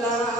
love.